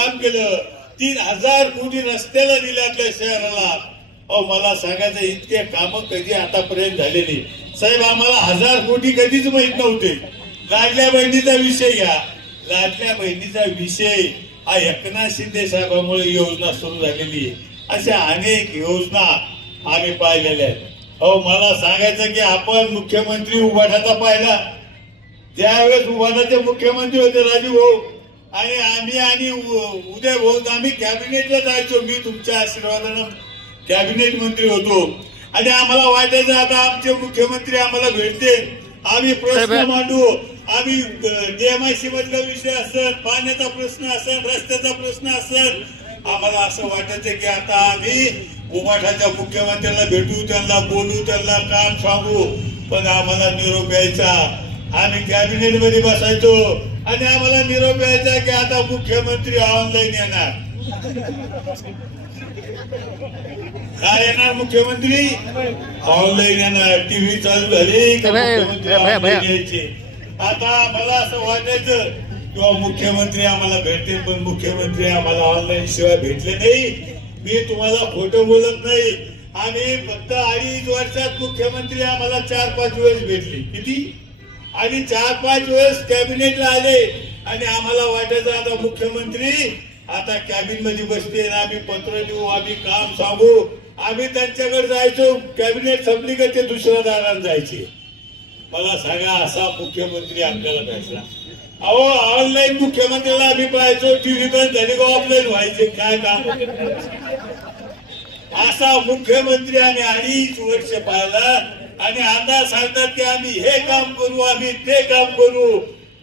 काम केलं, 3000 कोटी रस्त्याला दिले आपल्या शहराला. मला सांगायचं इतके काम कधी आतापर्यंत झालेली साहेब. आम्हाला 1000 कोटी कधीच माहित नव्हते. लाडल्या बहिणीचा विषय घ्या, लाडल्या बहिणीचा विषय हा एकनाथ शिंदे साहेबांमुळे योजना सुरू झालेली आहे. अशा अनेक योजना आम्ही पाहिलेल्या आहेत. मला सांगायचं की आपण मुख्यमंत्री उभाटाचा पाहिला, ज्यावेळेस उभाटाचे मुख्यमंत्री होते राजू भाऊ आणि आम्ही आणि उदय भाऊ, आम्ही कॅबिनेटला जायचो. मी तुमच्या आशीर्वादानं कॅबिनेट मंत्री होतो आणि आम्हाला वाटायचं आता आमचे मुख्यमंत्री आम्हाला भेटते, आम्ही प्रश्न मांडू. आम्ही DMIC मधला विषय असेल, पाण्याचा प्रश्न असेल, रस्त्याचा प्रश्न असेल, आम्हाला असं वाटायचं की आता आम्ही उभाटाच्या मुख्यमंत्र्यांना भेटू, त्यांना बोलू, त्यांना काम सांगू. पण आम्हाला निरोप यायचा, आम्ही कॅबिनेट मध्ये बसायचो आणि आम्हाला निरोप यायचा की आता मुख्यमंत्री ऑनलाईन येणार. काय येणार मुख्यमंत्री? ऑनलाईन येणार. टीव्ही चालू झाली का मुख्यमंत्री ऑनलाईन यायचे. आता मला असं वाटायचं किंवा मुख्यमंत्री आम्हाला भेटते, पण मुख्यमंत्री आम्हाला ऑनलाईन शिवाय भेटले नाही. मी तुम्हाला खोटं बोलत नाही. आम्ही फक्त 2.5 वर्षात मुख्यमंत्री आम्हाला 4-5 वेळेस भेटले. किती? आणि 4-5 वेळेस कॅबिनेटला आले आणि आम्हाला वाटायचं आता मुख्यमंत्री आता कॅबिन मध्ये बसते, आम्ही पत्र देऊ, आम्ही काम सांगू. आम्ही त्यांच्याकडे जायचो, कॅबिनेट संपली का ते दुसऱ्या दारात जायचे. मला सांगा असा मुख्यमंत्री आपल्याला भेटला. ऑनलाईन मुख्यमंत्र्याला आम्ही पाहायचो, टीव्ही बंद झाली का ऑफलाईन व्हायचे, काय काम. असा मुख्यमंत्री आम्ही 2.5 वर्ष पाहिला आणि आता सांगतात की आम्ही हे काम करू, आम्ही ते काम करू.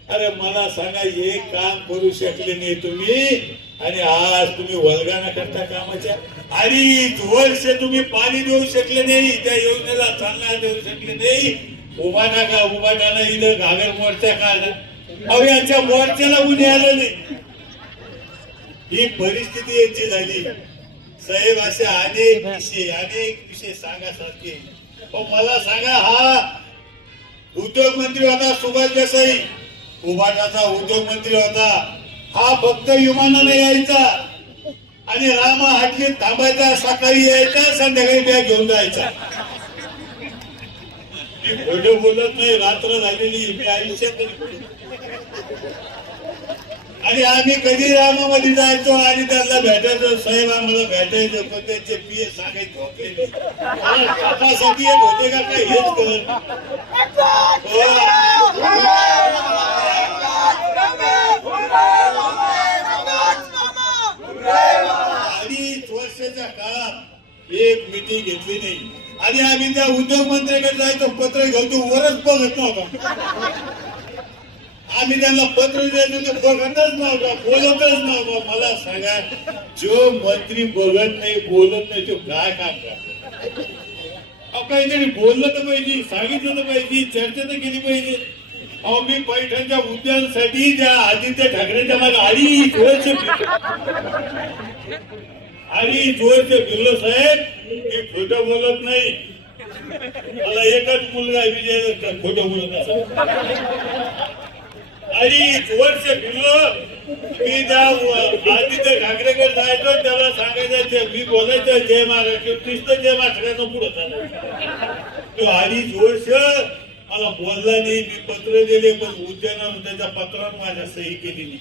अरे मला सांगा, हे काम करू शकले नाही तुम्ही आणि आज तुम्ही वल्गना करता कामाच्या. 2.5 वर्ष तुम्ही पाणी देऊ शकले नाही, त्या योजनेला चालना देऊ शकले नाही. उभाटाला इथं घागर मोर्चा काढला, यांच्या मोर्चाला ऊन आलं नाही. ही परिस्थिती यांची झाली साहेब. असे अनेक विषय सांगासारखे. मला सांगा, हा उद्योग मंत्री होता सुभाष देसाई, उभाटाचा उद्योग मंत्री होता. हा फक्त विमानाने यायचा आणि रामा हाटलीत थांबायचा, सकाळी यायचा, संध्याकाळी बॅग घेऊन जायचा. मी खोटं बोलत नाही, रात्र झालेली मी आयुष्यात. आणि आम्ही कधी रामामध्ये जायचो आणि त्यांना भेटायचो, साहेब आम्हाला भेटायचं, पण त्यांचे PS सांगायचे होते कामासाठी एक होते का काय हेच कळत. 2.5 वर्षाच्या काळात एक मिटिंग घेतली नाही आणि आम्ही त्या उद्योग मंत्र्याकडे जायचो, पत्र घ्यायचो, वरच बघत नव्हता. आम्ही त्यांना पत्र द्यायचो, ते बघतच नव्हता, बोलतच नव्हता. मला सांगा, जो मंत्री बघत नाही, बोलत नाही, तो काय काम करतो. काहीतरी बोललं तर पाहिजे, सांगितलं तर पाहिजे, चर्चा तर केली पाहिजे. मी पैठणच्या मुद्द्यांसाठी त्या आदित्य ठाकरेच्या मागे 2.5 वर्ष फिरलो साहेब. मी खोटं बोलत नाही. मला एकच मुलगा विजय खोटं बोलत असा. 2.5 वर्ष फिरलो. मी त्या आदित्य ठाकरेकडे जायचो, त्याला सांगायचं, मी बोलायचं जय महाराष्ट्र, नुसतं जय महाराष्ट्रानं पुढे चालू. तो 2.5 वर्ष मला बोलला नाही. मी पत्र दिले, पण उद्यानानं त्याच्या पत्रात माझ्या सही केली नाही.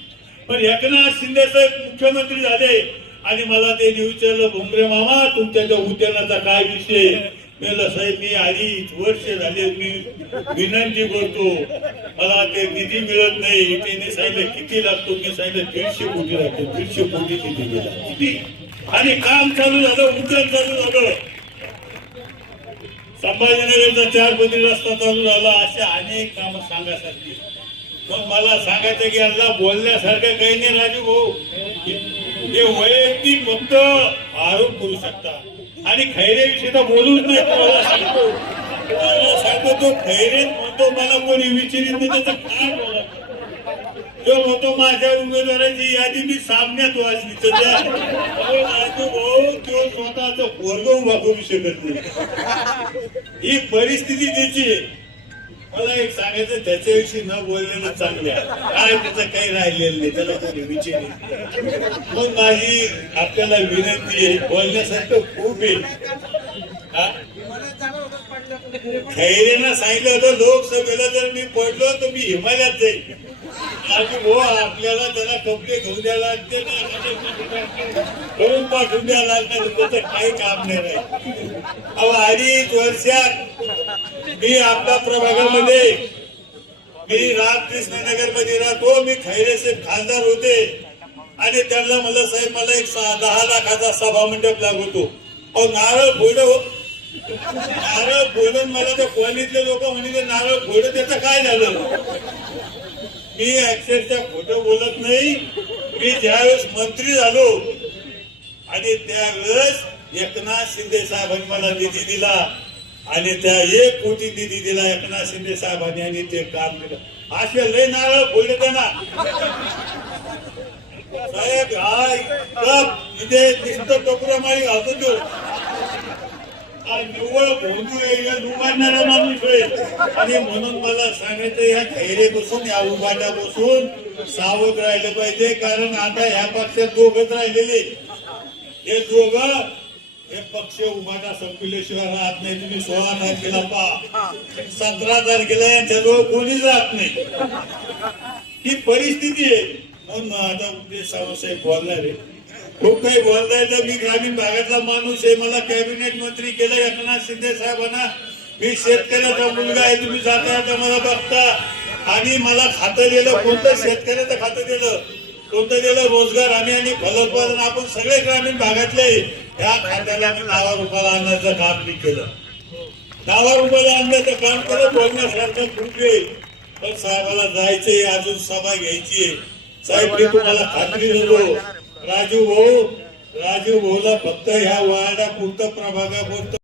पण एकनाथ शिंदे साहेब मुख्यमंत्री झाले आणि मला ते विचारलं, भुमरे मामा तुमच्या त्या उद्यानाचा काय विषय. मला साहेब मी 2.5 वर्ष झाले, मी विनंती करतो, मला ते निधी मिळत नाही. त्यांनी सांगितलं किती लागतो, मी सांगितलं 150 कोटी लागतो. 150 कोटी किती गेला किती. आणि काम चालू झालं, उद्यान चालू झालं, संभाजीनगरचा 4 पदरी रस्ता चालू झाला. असे अनेक काम सांगायसारखी. मग मला सांगायचं की यांना बोलण्यासारखं काही नाही राजू भाऊ. हे वैयक्तिक फक्त आरोप करू शकता आणि खैरेविषयी तर बोलूच नाही. तुम्हाला सांगतो तो खैरे म्हणतो मला कोणी विचारित नाही, त्याचं काय बोला. तो म्हणतो माझ्या उमेदवाराची यादी मी सामन्यात वाचली. राजू भाऊ तो स्वतःच पोरग उभा करू शकत नाही. ही परिस्थिती त्याची. मला एक सांगायचं, त्याच्याविषयी न बोललेलं चांगलं आहे. काय त्याचं काही राहिलेलं नाही, त्याला कोणी विचार. मग माझी आपल्याला विनंती आहे, बोलण्यासारखं खूप आहे. खैरेनं सांगितलं होतं, लोकसभेला जर मी पडलो तर मी हिमालयात जाईल. आणि हो, आपल्याला त्याला कपडे घेऊन द्यायला लागते ना, करून पाठवून द्यायला लागतं, त्याचं काही काम नाही राहील. अहो, 2.5 वर्षात मी आपल्या प्रभागामध्ये, मी रामकृष्णनगर मध्ये राहतो, मी खैरे साहेब खासदार होते आणि त्यांना मला साहेब, मला एक 10 लाखाचा सभा मंडप लागतो. अहो, नारळ फोडून मला त्या कॉलनीतले लोक म्हणजे नारळ फोडत, त्याचं काय झालं? मी अक्षरशः खोटं बोलत नाही. मी ज्यावेळेस मंत्री झालो आणि त्यावेळेस एकनाथ शिंदे साहेबांनी मला निधी दिला आणि त्या 1 कोटी निधी दिला एकनाथ शिंदे साहेबांनी आणि ते काम केलं. असे लय नारळ फोडले त्यांना साहेब. हा इथे नुसतं टोकऱ्यामारी घालतो तो, निव्वळ भोंदू उभारणारा माणूस होय. आणि म्हणून मला सांगायचं, या खैरेपासून, या उभाटापासून सावध राहिलं पाहिजे. कारण आता ह्या पक्षात दोघच राहिलेले, हे दोघं, हे पक्ष उभाटा संपल्याशिवाय राहत नाही. तुम्ही 16 तारखेला पहा, 17 तारखेला यांच्याजवळ कोणीच राहत नाही. ही परिस्थिती आहे. म्हणून आता साहेब बोलणार आहे, खूप काही बोलताय. तर मी ग्रामीण भागातला माणूस आहे, मला कॅबिनेट मंत्री केलं एकनाथ शिंदे साहेबांना. मी शेतकऱ्याचा मुलगा आहे, तुम्ही जाता आता मला बघता. आणि मला खातं दिलं, कोणतं शेतकऱ्याचं खातं दिलं, कोणतं दिलं? रोजगार आणि फलोत्पादन. आपण सगळे ग्रामीण भागातले या खात्याला मी 10 रुपयाला आणण्याचं काम मी केलं. 10 रुपयाला आणण्याचं काम केलं. बोलण्यासारखं खूप आहे, पण साहेबाला जायचंय, अजून सभा घ्यायची आहे. साहेब, मी तुम्हाला खात्री देतो, राजू भाऊला फक्त ह्या वार्डा पुरतं, प्रभागापुरतं